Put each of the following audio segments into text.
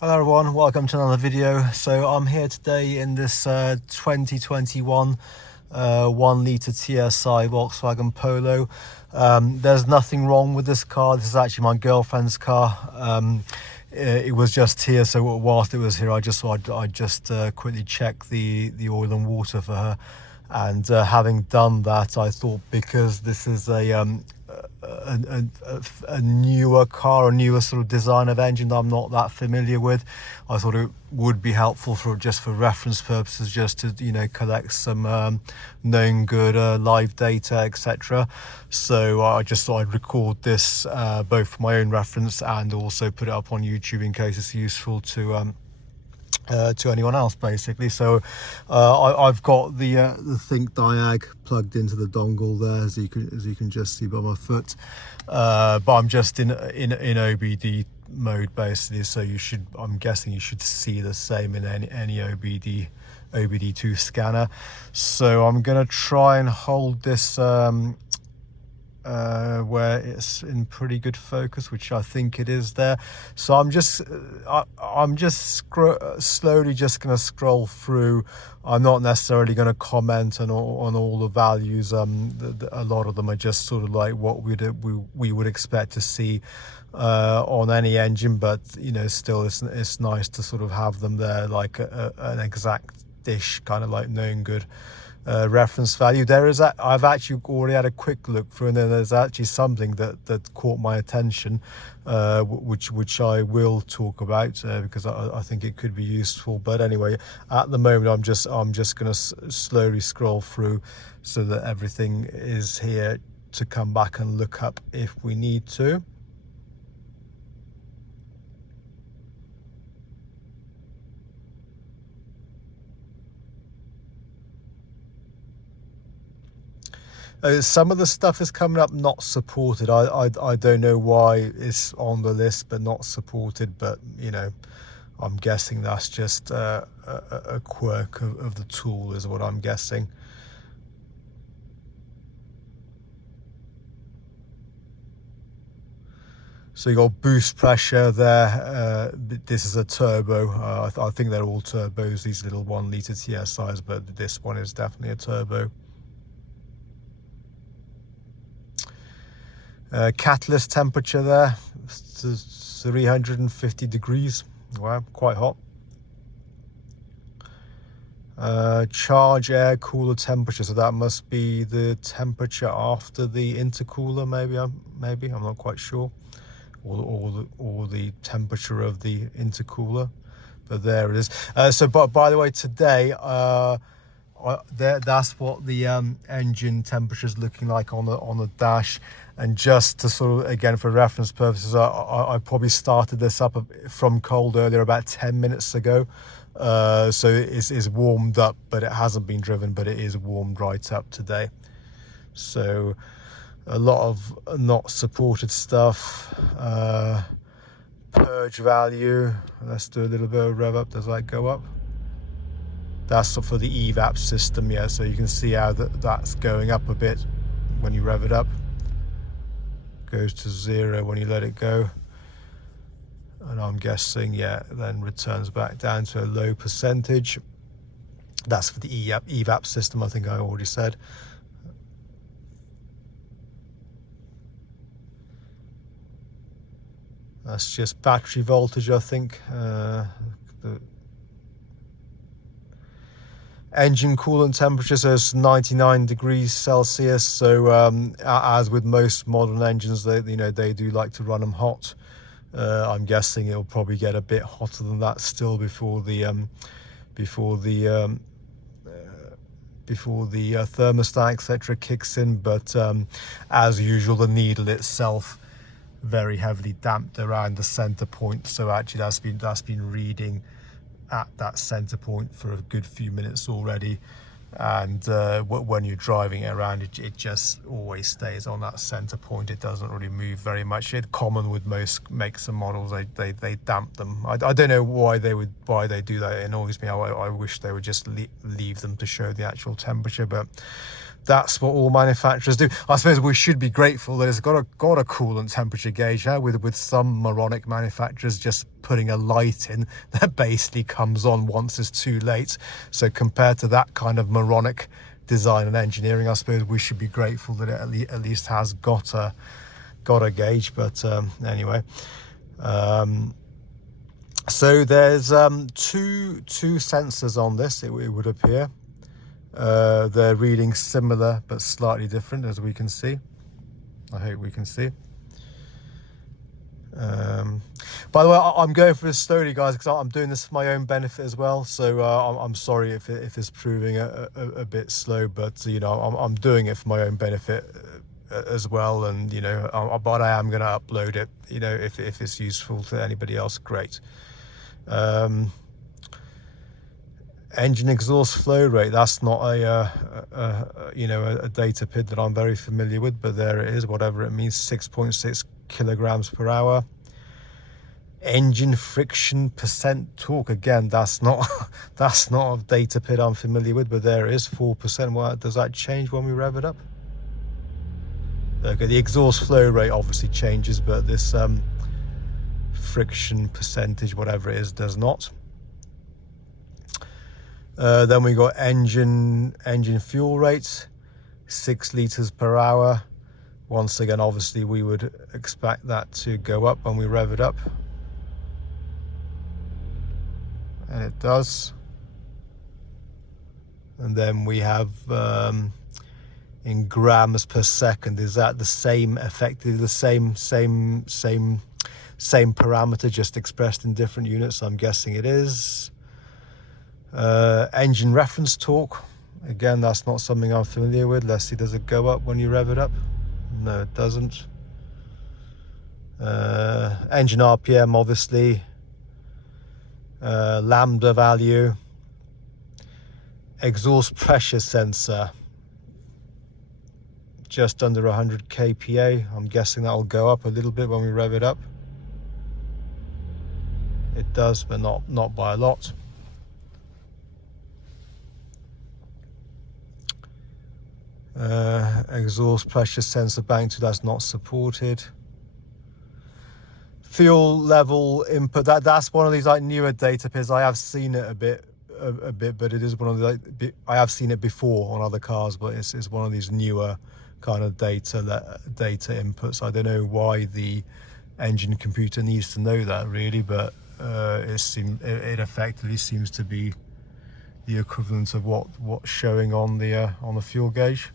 Hello everyone, welcome to another video. So I'm here today in this 2021 1 litre TSI Volkswagen Polo. There's nothing wrong with this car. This is actually my girlfriend's car. It was just here, so whilst it was here I just thought I'd just quickly check the oil and water for her. And having done that, I thought, because this is a newer car, a newer sort of design of engine that I'm not that familiar with, I thought it would be helpful for reference purposes, just to collect some known good live data, etc. So I just thought I'd record this both for my own reference and also put it up on YouTube in case it's useful to anyone else, basically. So I've got the Think Diag plugged into the dongle there, as you can just see by my foot. But I'm just in OBD mode, basically. So I'm guessing you should see the same in any OBD2 scanner. So I'm gonna try and hold this where it's in pretty good focus, which I think it is there. So I'm just slowly just going to scroll through. I'm not necessarily going to comment on all the values. A lot of them are just sort of like what we would expect to see on any engine, but still it's nice to sort of have them there, like an exact-ish kind of like known good reference value. I've actually already had a quick look through, and then there's actually something that caught my attention, which I will talk about because I think it could be useful. But anyway, at the moment I'm just going to slowly scroll through so that everything is here to come back and look up if we need to. Some of the stuff is coming up not supported. I don't know why it's on the list but not supported, but I'm guessing that's just a quirk of the tool, is what I'm guessing. So you got boost pressure there. This is a turbo. I think they're all turbos, these little 1 litre TSIs, but this one is definitely a turbo. Catalyst temperature there, 350 degrees. Wow, quite hot. Charge air cooler temperature, so that must be the temperature after the intercooler, maybe I'm not quite sure, or the temperature of the intercooler, but there it is. So by the way, today that's what the engine temperature is looking like on the dash. And just to sort of, again, for reference purposes, I probably started this up from cold earlier, about 10 minutes ago. So it's warmed up, but it hasn't been driven, but it is warmed right up today. So a lot of not supported stuff. Purge value, let's do a little bit of rev up. Does that go up? That's for the evap system, yeah. So you can see how that's going up a bit when you rev it up. Goes to 0 when you let it go, and I'm guessing, yeah, then returns back down to a low percentage. That's for the evap system, I think I already said. That's just battery voltage, I think. The engine coolant temperature says 99 degrees Celsius. So as with most modern engines, they do like to run them hot. I'm guessing it'll probably get a bit hotter than that still before the thermostat, etc., kicks in. But as usual, the needle itself very heavily damped around the center point, so actually that's been reading at that center point for a good few minutes already. And when you're driving it around, it just always stays on that center point. It doesn't really move very much. It's common with most makes and models. They damp them. I don't know why they do that. It annoys me. I wish they would just leave them to show the actual temperature, but that's what all manufacturers do. I suppose we should be grateful that it's got a coolant temperature gauge now, with some moronic manufacturers just putting a light in that basically comes on once it's too late. So compared to that kind of moronic design and engineering, I suppose we should be grateful that it at least has got a gauge. But anyway, so there's two sensors on this, it would appear. They're reading similar but slightly different, as we can see. I hope we can see. By the way, I'm going through this slowly, guys, because I'm doing this for my own benefit as well. So I'm sorry if it's proving a bit slow, but you know, I'm doing it for my own benefit as well. And you know, but I am going to upload it. You know, if it's useful to anybody else, great. Engine exhaust flow rate, that's not a data PID that I'm very familiar with, but there it is, whatever it means, 6.6 kilograms per hour. Engine friction percent torque, again, that's not a data PID I'm familiar with, but there it is, 4%. What does that change when we rev it up? Okay, the exhaust flow rate obviously changes, but this friction percentage, whatever it is, does not. Then we got engine fuel rate, 6 liters per hour. Once again, obviously we would expect that to go up when we rev it up, and it does. And then we have in grams per second. Is that the same, effectively the same parameter, just expressed in different units? I'm guessing it is. Engine reference torque, again, that's not something I'm familiar with. Let's see, does it go up when you rev it up? No, it doesn't. Engine RPM, obviously. Lambda value. Exhaust pressure sensor, just under 100 kPa. I'm guessing that'll go up a little bit when we rev it up. It does, but not by a lot. Exhaust pressure sensor bank 2, that's not supported. Fuel level input, that's one of these like newer data PIDs. I have seen it a bit, but it is one of the, like, I have seen it before on other cars, but it's one of these newer kind of data inputs. I don't know why the engine computer needs to know that really, but it effectively seems to be the equivalent of what's showing on the fuel gauge.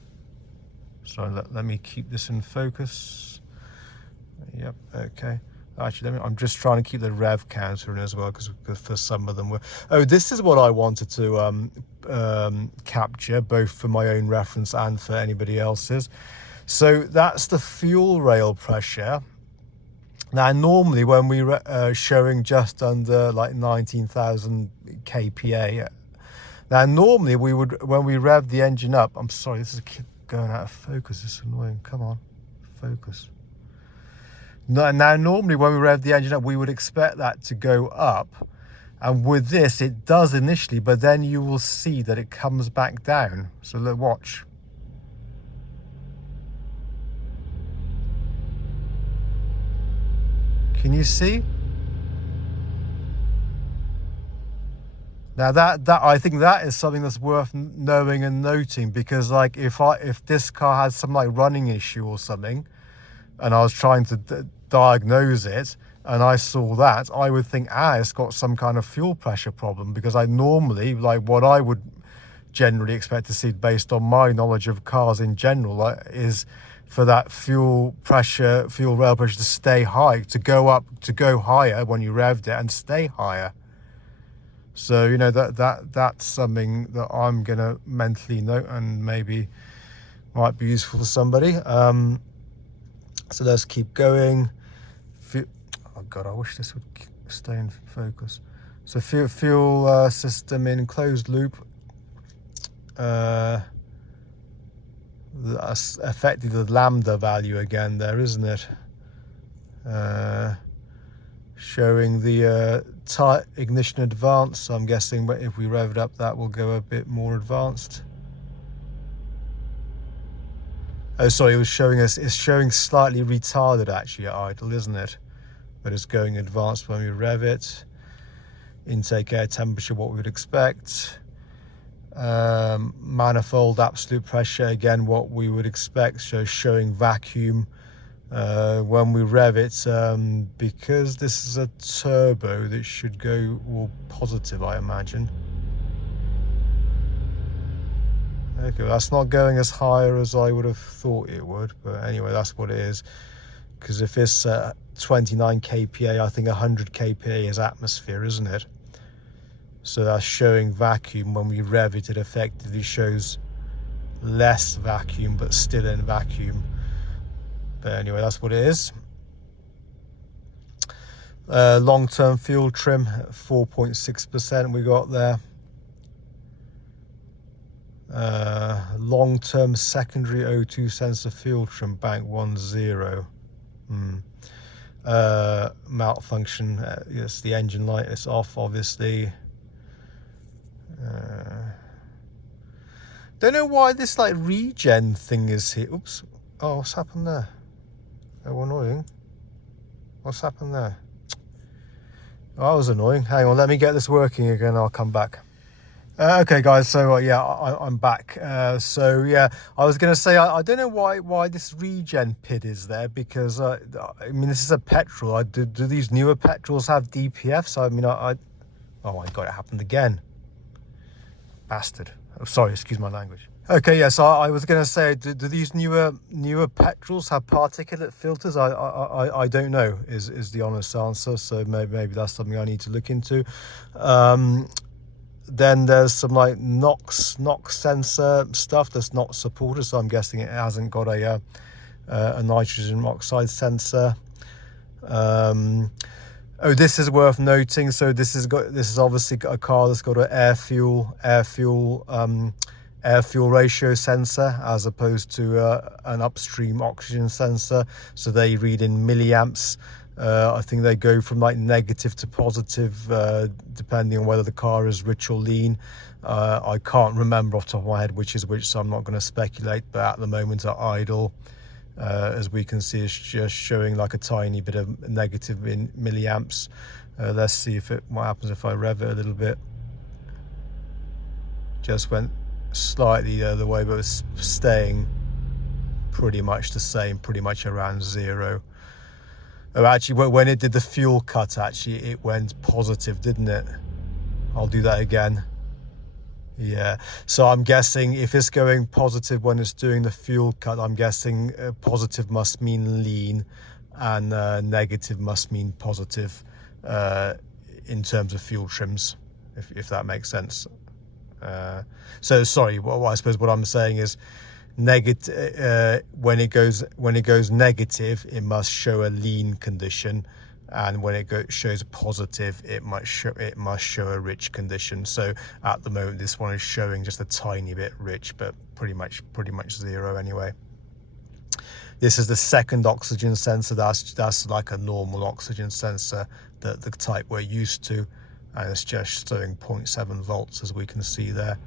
So let me keep this in focus. Yep, okay. Actually, I'm just trying to keep the rev counter in as well, because for some of them were. Oh, this is what I wanted to capture, both for my own reference and for anybody else's. So that's the fuel rail pressure. Now, normally when we showing just under like 19,000 kPa. Now, normally we would, when we rev the engine up. I'm sorry, this is going out of focus. It's annoying. Come on, focus. Now, normally when we rev the engine up, we would expect that to go up, and with this it does initially, but then you will see that it comes back down. So look, watch. Can you see? Now that I think that is something that's worth knowing and noting, because like if this car had some like running issue or something, and I was trying to diagnose it, and I saw that, I would think, it's got some kind of fuel pressure problem, because I normally, like what I would generally expect to see based on my knowledge of cars in general, is for that fuel rail pressure to stay high, to go up, to go higher when you revved it and stay higher. So, you know, that's something that I'm going to mentally note and maybe might be useful for somebody. So let's keep going. Oh God, I wish this would stay in focus. So fuel system in closed loop. That's effectively the lambda value again there, isn't it? Showing the ignition advance. So I'm guessing if we rev it up, that will go a bit more advanced. Oh, sorry, it's showing slightly retarded actually at idle, isn't it? But it's going advanced when we rev it. Intake air temperature, what we would expect. Manifold absolute pressure, again what we would expect, so showing vacuum when we rev it. Because this is a turbo, that should go all positive, I imagine. Okay, that's not going as higher as I would have thought it would, but anyway, that's what it is. Because if it's 29 kPa, I think 100 kPa is atmosphere, isn't it? So that's showing vacuum. When we rev it, it effectively shows less vacuum, but still in vacuum. But anyway, that's what it is. Long-term fuel trim, 4.6% we got there. Long-term secondary O2 sensor fuel trim, bank 10. Malfunction, yes, the engine light is off, obviously. Don't know why this like regen thing is here. Oops. Oh, what's happened there? Oh, annoying. What's happened there? Oh, that was annoying. Hang on, let me get this working again. I'll come back. Okay, guys. So yeah, I'm back. So yeah, I was gonna say I don't know why this regen PID is there, because I mean, this is a petrol. Do these newer petrols have DPFs? I mean, oh my god, it happened again. Bastard. Oh, sorry, excuse my language. Okay, yes, I was going to say, do these newer petrols have particulate filters? I don't know, is the honest answer. So maybe that's something I need to look into. Then there's some like NOx sensor stuff that's not supported, so I'm guessing it hasn't got a nitrogen oxide sensor. Oh, this is worth noting. So this is obviously a car that's got an air fuel ratio sensor, as opposed to an upstream oxygen sensor. So they read in milliamps. I think they go from like negative to positive, depending on whether the car is rich or lean. I can't remember off the top of my head which is which, so I'm not going to speculate. But at the moment at idle, as we can see, it's just showing like a tiny bit of negative in milliamps. Let's see what happens if I rev it a little bit. Just went slightly the other way, but it's staying pretty much the same, pretty much around 0. Oh, actually, when it did the fuel cut, actually it went positive, didn't it? I'll do that again. Yeah, so I'm guessing if it's going positive when it's doing the fuel cut, I'm guessing positive must mean lean, and negative must mean positive in terms of fuel trims, if that makes sense. So sorry, I suppose what I'm saying is negative. When it goes negative, it must show a lean condition, and when it shows positive, it must show a rich condition. So at the moment, this one is showing just a tiny bit rich, but pretty much 0 anyway. This is the second oxygen sensor. That's like a normal oxygen sensor, the type we're used to, and it's just showing 0.7 volts, as we can see there.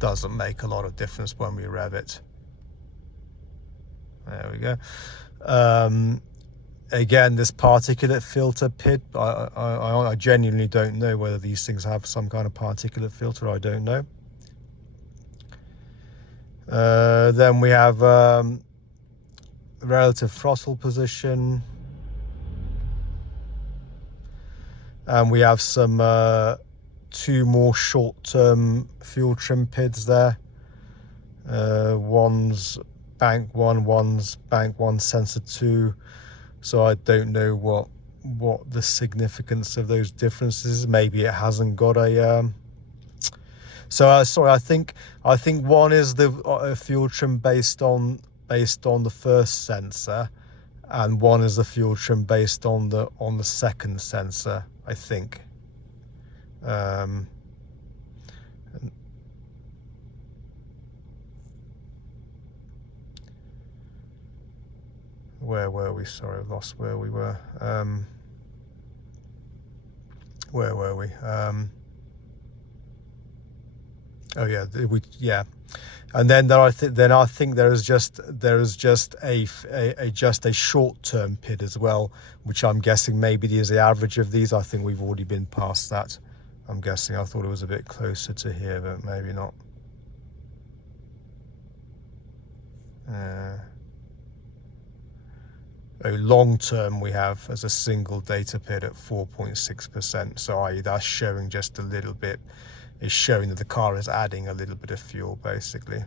Doesn't make a lot of difference when we rev it. There we go. Again, this particulate filter PID, I genuinely don't know whether these things have some kind of particulate filter. I don't know. Then we have relative throttle position, and we have some 2 more short-term fuel trim PIDs there. One's bank 1, one's bank 1 sensor 2. So I don't know what the significance of those differences is. Maybe it hasn't got a sorry, I think one is the fuel trim based on the first sensor, and one is the fuel trim based on the second sensor, I think. Where were we? Sorry, I've lost where we were. Where were we? Oh yeah, yeah. And then I think there is just a short-term PID as well, which I'm guessing maybe is the average of these. I think we've already been past that. I'm guessing. I thought it was a bit closer to here, but maybe not. Long term we have as a single data PID at 4.6%. So i.e. that's showing just a little bit. It's showing that the car is adding a little bit of fuel, basically.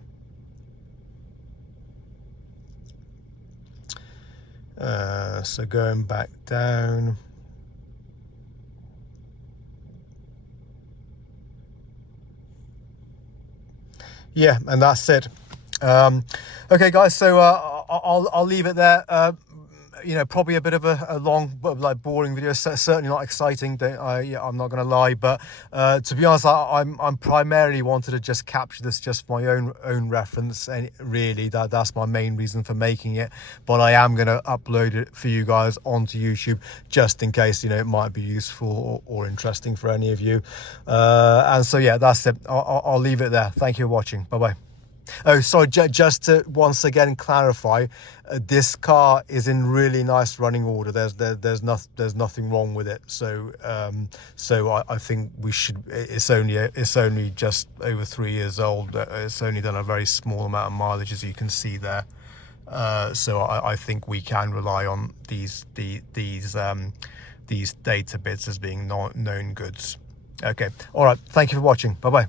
So going back down. Yeah, and that's it. Okay, guys. So I'll leave it there. You know, probably a bit of a long, like boring video. Certainly not exciting. Yeah, I'm not going to lie. But to be honest, I'm primarily wanted to just capture this just for my own reference, and really that's my main reason for making it. But I am going to upload it for you guys onto YouTube, just in case, you know, it might be useful or interesting for any of you. And so yeah, that's it. I'll leave it there. Thank you for watching. Bye bye. Oh, sorry, just to once again clarify, this car is in really nice running order. There's nothing wrong with it. So I think we should. It's only just over 3 years old. It's only done a very small amount of mileage, as you can see there. So I think we can rely on these data bits as being known goods. Okay, all right. Thank you for watching. Bye bye.